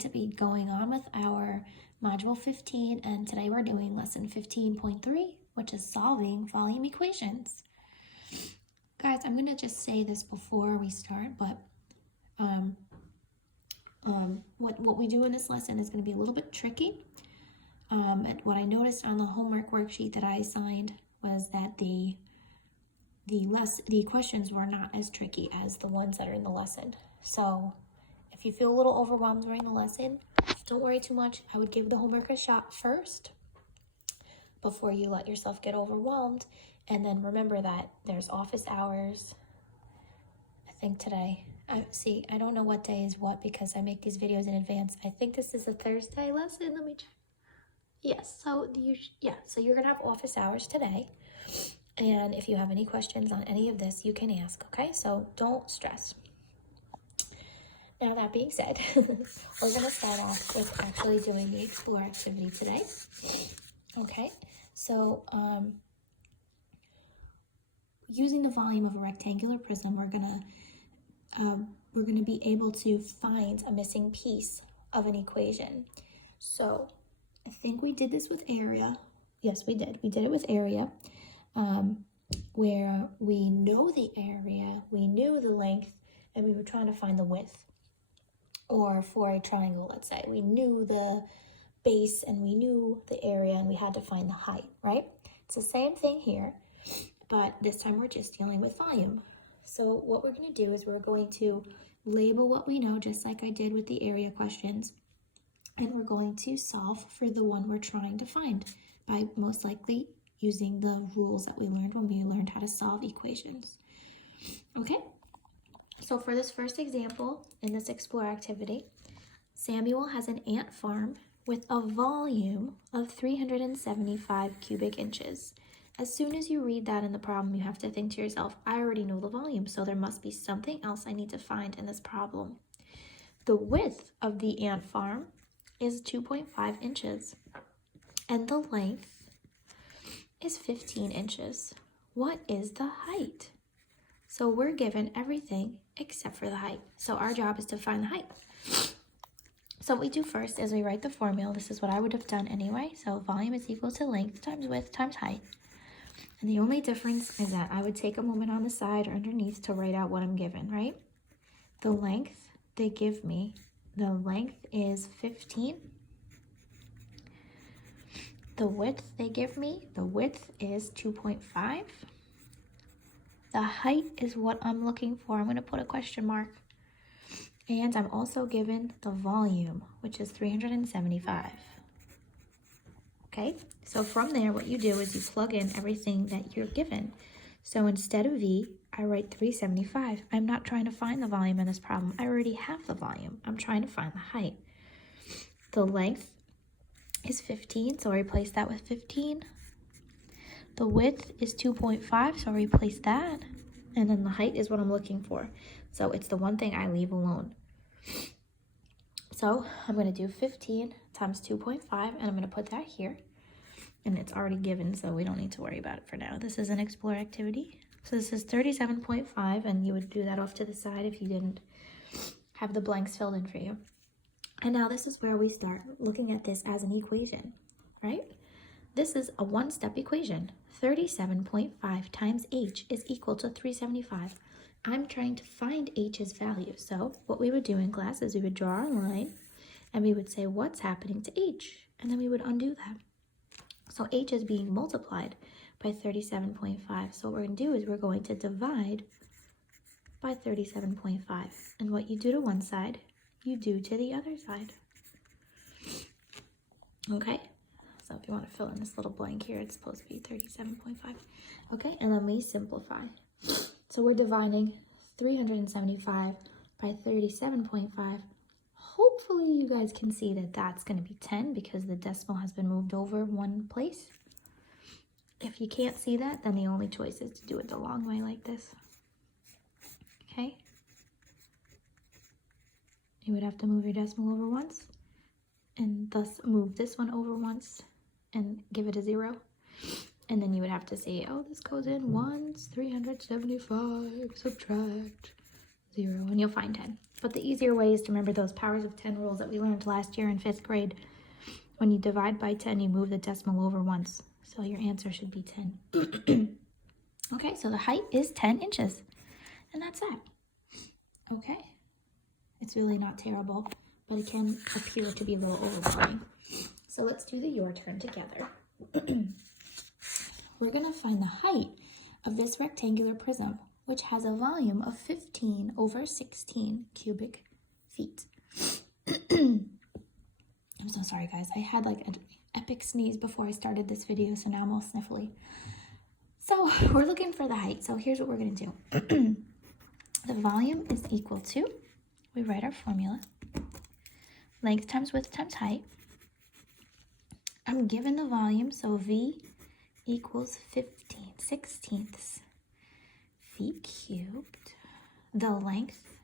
to be going on with our Module 15, and today we're doing Lesson 15.3, which is solving volume equations. Guys, I'm going to just say this before we start, but what we do in this lesson is going to be a little bit tricky. And what I noticed on the homework worksheet that I assigned was that the questions were not as tricky as the ones that are in the lesson. So if you feel a little overwhelmed during the lesson, don't worry too much. I would give the homework a shot first before you let yourself get overwhelmed. And then remember that there's office hours. I think today, I don't know what day is what because I make these videos in advance. I think this is a Thursday lesson. Let me check. Yes, so you're gonna have office hours today. And if you have any questions on any of this, you can ask, okay? So don't stress. Now that being said, we're gonna start off with actually doing the Explore activity today. Okay, so using the volume of a rectangular prism, we're gonna be able to find a missing piece of an equation. So I think we did this with area. Yes, we did. We did it with area, where we know the area, we knew the length, and we were trying to find the width. Or for a triangle, let's say, we knew the base and we knew the area and we had to find the height, right? It's the same thing here, but this time we're just dealing with volume. So what we're going to do is we're going to label what we know, just like I did with the area questions, and we're going to solve for the one we're trying to find by most likely using the rules that we learned when we learned how to solve equations. Okay? So for this first example in this Explore activity, Samuel has an ant farm with a volume of 375 cubic inches. As soon as you read that in the problem, you have to think to yourself, I already know the volume, so there must be something else I need to find in this problem. The width of the ant farm is 2.5 inches, and the length is 15 inches. What is the height? So we're given everything except for the height. So our job is to find the height. So what we do first is we write the formula. This is what I would have done anyway. So volume is equal to length times width times height. And the only difference is that I would take a moment on the side or underneath to write out what I'm given, right? The length they give me, the length is 15. The width they give me, the width is 2.5. The height is what I'm looking for. I'm going to put a question mark. And I'm also given the volume, which is 375. Okay, so from there, what you do is you plug in everything that you're given. So instead of V, I write 375. I'm not trying to find the volume in this problem. I already have the volume. I'm trying to find the height. The length is 15, so I replace that with 15. The width is 2.5, so I replace that. And then the height is what I'm looking for. So it's the one thing I leave alone. So I'm going to do 15 times 2.5, and I'm going to put that here. And it's already given, so we don't need to worry about it for now. This is an Explore activity. So this is 37.5, and you would do that off to the side if you didn't have the blanks filled in for you. And now this is where we start looking at this as an equation, right? This is a one-step equation. 37.5 times h is equal to 375. I'm trying to find h's value. So what we would do in class is we would draw our line and we would say, what's happening to h? And then we would undo that. So h is being multiplied by 37.5. So what we're going to do is we're going to divide by 37.5. And what you do to one side, you do to the other side. Okay? So if you want to fill in this little blank here, it's supposed to be 37.5. Okay, and then we simplify. So we're dividing 375 by 37.5. Hopefully you guys can see that that's going to be 10 because the decimal has been moved over one place. If you can't see that, then the only choice is to do it the long way like this. Okay? You would have to move your decimal over once and thus move this one over once and give it a 0. And then you would have to say, oh, this goes in once, 375, subtract 0, and you'll find 10. But the easier way is to remember those powers of 10 rules that we learned last year in 5th grade. When you divide by 10, you move the decimal over once. So your answer should be 10. Okay, so the height is 10 inches. And that's that. Okay. It's really not terrible, but it can appear to be a little overwhelming. So let's do the your turn together. We're going to find the height of this rectangular prism, which has a volume of 15 over 16 cubic feet. I'm so sorry, guys. I had like an epic sneeze before I started this video, so now I'm all sniffly. So we're looking for the height. So here's what we're going to do. The volume is equal to, we write our formula, length times width times height. I'm given the volume, so V equals 15/16 feet cubed. The length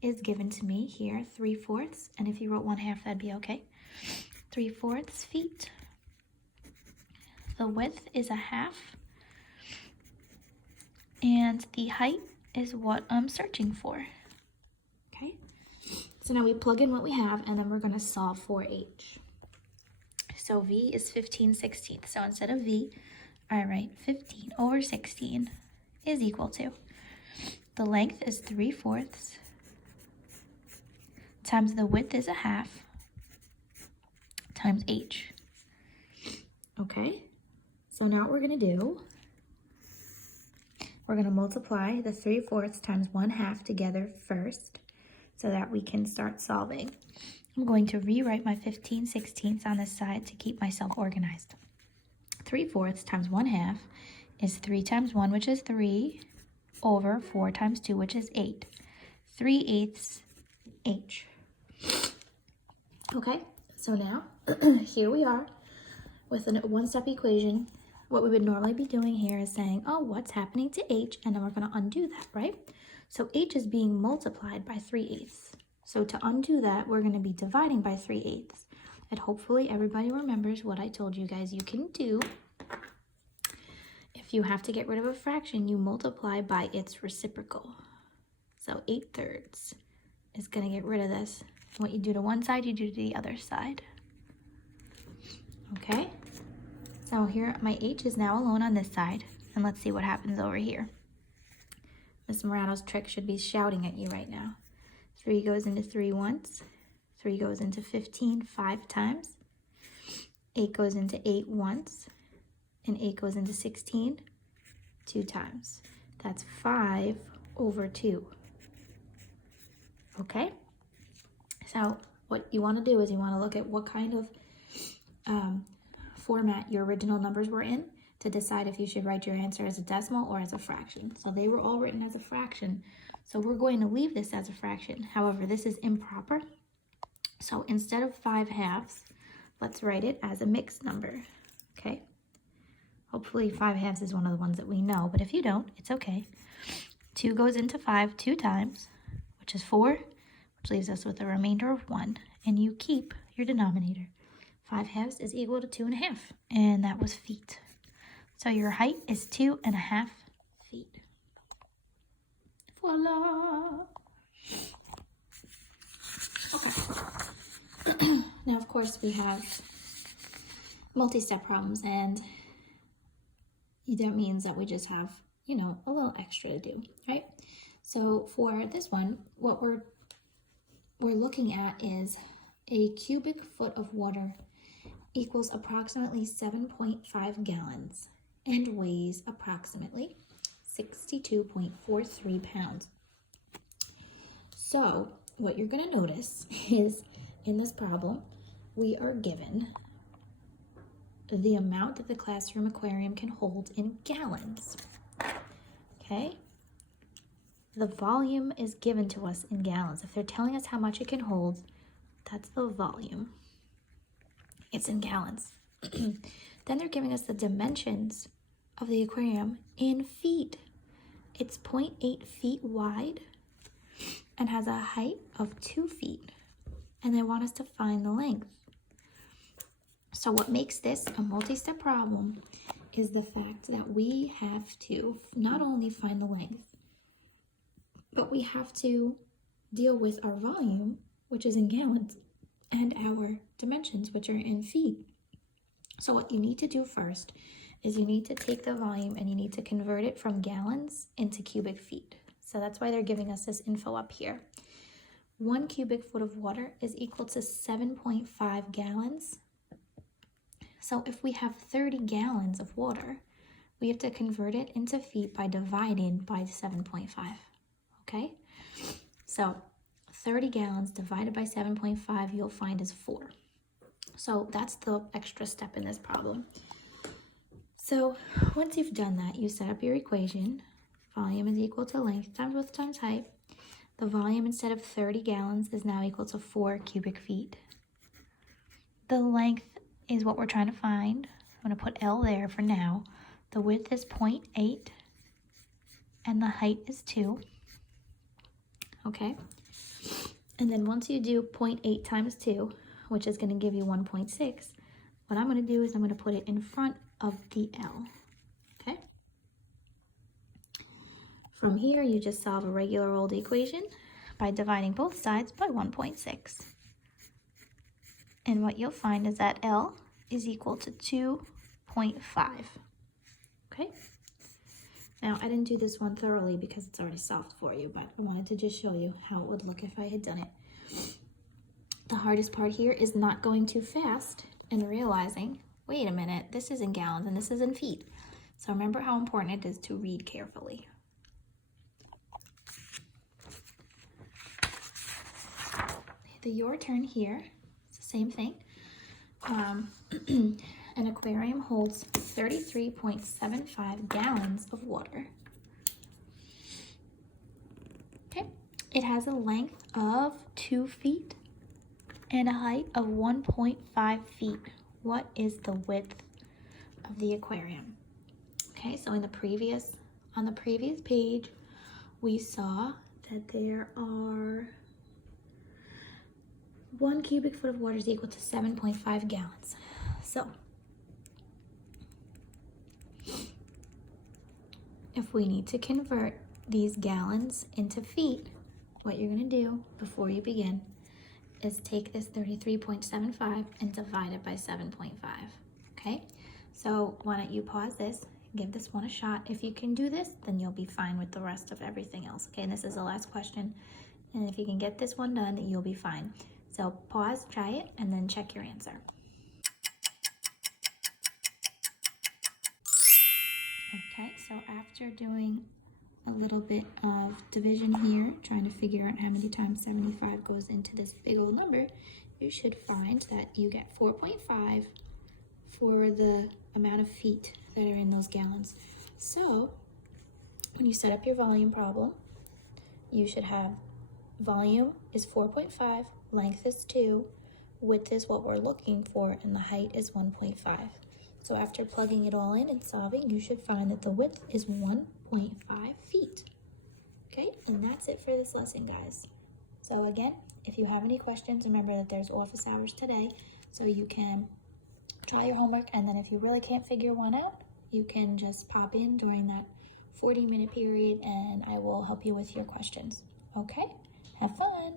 is given to me here, 3/4, and if you wrote 1/2, that'd be okay. 3/4 feet. The width is 1/2, and the height is what I'm searching for. Okay, so now we plug in what we have, and then we're going to solve for H. So V is 15/16. So instead of V, I write 15 over 16 is equal to, the length is 3/4 times the width is 1/2 times H. Okay, so now what we're going to do, we're going to multiply the 3/4 times 1/2 together first so that we can start solving. I'm going to rewrite my 15/16 on this side to keep myself organized. 3/4 times 1/2 is 3 times 1, which is 3, over 4 times 2, which is 8. 3/8 H. Okay, so now here we are with a one-step equation. What we would normally be doing here is saying, oh, what's happening to H? And then we're going to undo that, right? So H is being multiplied by 3/8. So to undo that, we're going to be dividing by 3/8. And hopefully everybody remembers what I told you guys you can do. If you have to get rid of a fraction, you multiply by its reciprocal. So 8/3 is going to get rid of this. What you do to one side, you do to the other side. Okay? So here, my H is now alone on this side. And let's see what happens over here. Miss Morano's trick should be shouting at you right now. 3 goes into 3 once. 3 goes into 15 5 times. 8 goes into 8 once. And 8 goes into 16 2 times. That's 5 over 2. Okay? So what you want to do is you want to look at what kind of format your original numbers were in to decide if you should write your answer as a decimal or as a fraction. So they were all written as a fraction. So we're going to leave this as a fraction. However, this is improper. So instead of 5/2, let's write it as a mixed number. Okay? Hopefully 5/2 is one of the ones that we know, but if you don't, it's okay. 2 goes into 5 2 times, which is 4, which leaves us with a remainder of 1, and you keep your denominator. 5/2 is equal to 2.5, and that was feet. So your height is 2.5 feet. Voila! Okay. Now, of course, we have multi-step problems, and that means that we just have, you know, a little extra to do, right? So for this one, what we're looking at is a cubic foot of water equals approximately 7.5 gallons and weighs approximately 62.43 pounds. So what you're going to notice is in this problem, we are given the amount that the classroom aquarium can hold in gallons. Okay? The volume is given to us in gallons. If they're telling us how much it can hold, that's the volume. It's in gallons. Then they're giving us the dimensions of the aquarium in feet. It's 0.8 feet wide and has a height of 2 feet. And they want us to find the length. So what makes this a multi-step problem is the fact that we have to not only find the length, but we have to deal with our volume, which is in gallons, and our dimensions, which are in feet. So what you need to do first is you need to take the volume and you need to convert it from gallons into cubic feet. So that's why they're giving us this info up here. 1 cubic foot of water is equal to 7.5 gallons. So if we have 30 gallons of water, we have to convert it into feet by dividing by 7.5, okay? So 30 gallons divided by 7.5, you'll find is 4. So that's the extra step in this problem. So once you've done that, you set up your equation. Volume is equal to length times width times height. The volume instead of 30 gallons is now equal to 4 cubic feet. The length is what we're trying to find. I'm going to put L there for now. The width is 0.8 and the height is 2. Okay. And then once you do 0.8 times 2, which is going to give you 1.6, what I'm going to do is I'm going to put it in front of the L. Okay. From here, you just solve a regular old equation by dividing both sides by 1.6. And what you'll find is that L is equal to 2.5. Okay. Now, I didn't do this one thoroughly because it's already solved for you, but I wanted to just show you how it would look if I had done it. The hardest part here is not going too fast and realizing, wait a minute, this is in gallons and this is in feet. So remember how important it is to read carefully. The your turn here, it's the same thing. An aquarium holds 33.75 gallons of water. Okay, it has a length of 2 feet and a height of 1.5 feet. What is the width of the aquarium? Okay, so on the previous page, we saw that there are 1 cubic foot of water is equal to 7.5 gallons. So if we need to convert these gallons into feet, what you're going to do before you begin is take this 33.75 and divide it by 7.5. Okay, so why don't you pause this, give this one a shot. If you can do this, then you'll be fine with the rest of everything else. Okay, and this is the last question, and if you can get this one done, you'll be fine. So pause, try it, and then check your answer. Okay, so after doing a little bit of division here, trying to figure out how many times 75 goes into this big old number, you should find that you get 4.5 for the amount of feet that are in those gallons. So when you set up your volume problem, you should have volume is 4.5, length is 2, width is what we're looking for, and the height is 1.5. So after plugging it all in and solving, you should find that the width is 1.5 feet. Okay, and that's it for this lesson, guys. So again, if you have any questions, remember that there's office hours today, so you can try your homework, and then if you really can't figure one out, you can just pop in during that 40-minute period and I will help you with your questions. Okay, have fun.